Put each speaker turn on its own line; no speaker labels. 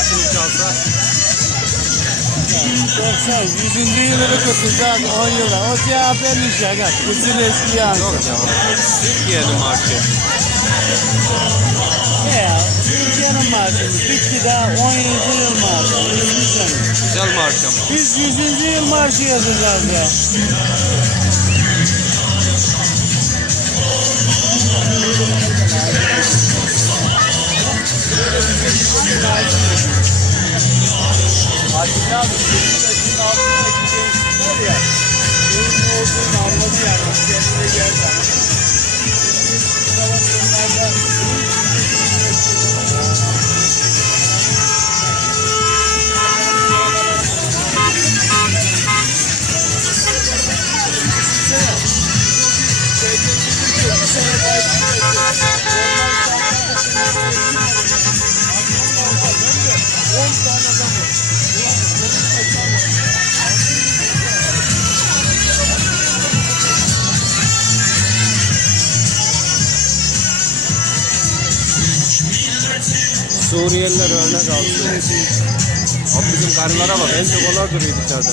Karşını çalsa. 90, 100. yılını kutlayacağız 10 yıla. O CHP'nin işi aga. Kızın eski yankı.
Yok ya. Türkiye'nin marşı.
Ne ya? Türkiye'nin marşı. Bitti daha 17 yıl marşı. 20 sene.
Güzel marşı ama.
Biz 100. yıl marşı yazacağız ya. Artık abi, yaşın altındaki gençler ya, neyin ne olduğunu anladı yani, kendine geldi.
Suriyeliler örnek alsın. Abi bizim karılara bak en çok onlar duruyor dışarıda.